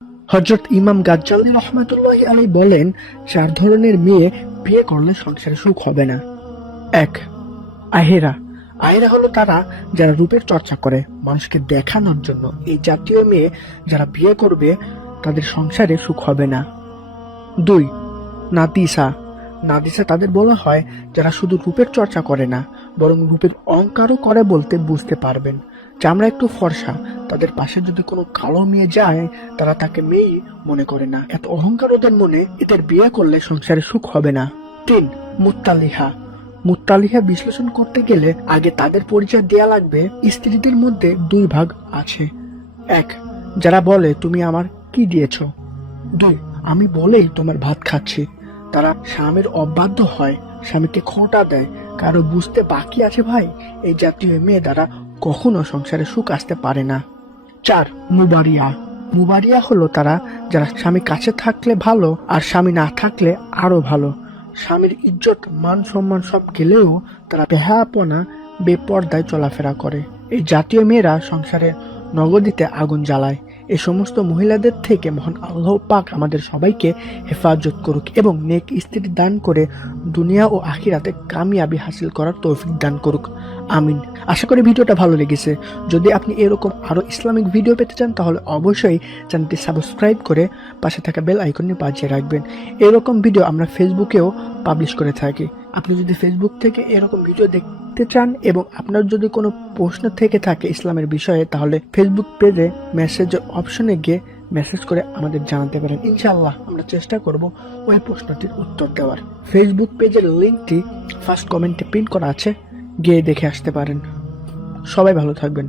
হযরত ইমাম গাজ্জালী রাহমাতুল্লাহি আলাইহি বলেন, 4 ধরনের মেয়ে বিয়ে করলে সংসারে সুখ হবে না। 1. আহেরা। আহেরা হলো তারা যারা রূপের চর্চা করে মানুষকে দেখানোর জন্য। এই জাতীয় মেয়ে যারা বিয়ে করবে তাদের সংসারে সুখ হবে না। 2. নাতিসা। নাতিসা তাদের বলা হয় যারা শুধু রূপের চর্চা করে না বরং রূপের অহংকারও করে বলতে বুঝতে পারবেন। চামড়া একটু ফর্সা, তাদের পাশে যদি কোনো কালো মেয়ে যায় তারা তাকে মেয়েই মনে করে না। এত অহংকার ওদের মনে, এদের বিয়ে করলে সংসারে সুখ হবে না। 3. মুত্তালিহা। মুত্তালিহা বিশ্লেষণ করতে গেলে আগে তাদের পরিচয় দেয়া লাগবে। স্ত্রীদের মধ্যে 2 ভাগ আছে। 1. যারা বলে তুমি আমার কি দিয়েছ। 2. আমি বলেই তোমার ভাত খাচ্ছি। তারা স্বামীর অবাধ্য হয়, স্বামীকে খোঁটা দেয়। কারো বুঝতে বাকি আছে ভাই? এই জাতীয় মেয়ে দ্বারা কখনো সংসারে সুখ আসতে পারে না। 4. মুবারিয়া। মুবারিয়া হলো তারা যারা স্বামী কাছে থাকলে ভালো আর স্বামী না থাকলে আরো ভালো। স্বামীর ইজ্জত মান সম্মান সব গেলেও তারা বেহায়াপনা বেপর্দায় চলাফেরা করে। এই জাতীয় মেয়েরা সংসারে নগদীতে আগুন জ্বালায়। এই সমস্ত মহিলাদের থেকে মহান আল্লাহ পাক আমাদের সবাইকে হেফাজত করুক এবং নেক স্ত্রী দান করে দুনিয়া ও আখিরাতে কামিয়াবি হাসিল করার তৌফিক দান করুক, আমিন। আশা করি ভিডিওটা ভালো লেগেছে। যদি আপনি এরকম আরো ইসলামিক ভিডিও পেতে চান তাহলে অবশ্যই চ্যানেলটি সাবস্ক্রাইব করে পাশে থাকা বেল আইকনটি বাজিয়ে রাখবেন। এরকম ভিডিও আমরা ফেসবুকেও পাবলিশ করে থাকি। আপনি যদি ফেসবুক থেকে এরকম ভিডিও দেখতে চান এবং আপনার যদি কোনো প্রশ্ন থেকে থাকে ইসলামের বিষয়ে তাহলে ফেসবুক পেজে মেসেজের অপশনে গিয়ে মেসেজ করে আমাদের জানাতে পারেন। ইনশাআল্লাহ আমরা চেষ্টা করব ওই প্রশ্নটির উত্তর দেওয়ার। ফেসবুক পেজের লিংকটি ফার্স্ট কমেন্টে পিন করা আছে, গিয়ে দেখে আসতে পারেন। সবাই ভালো থাকবেন।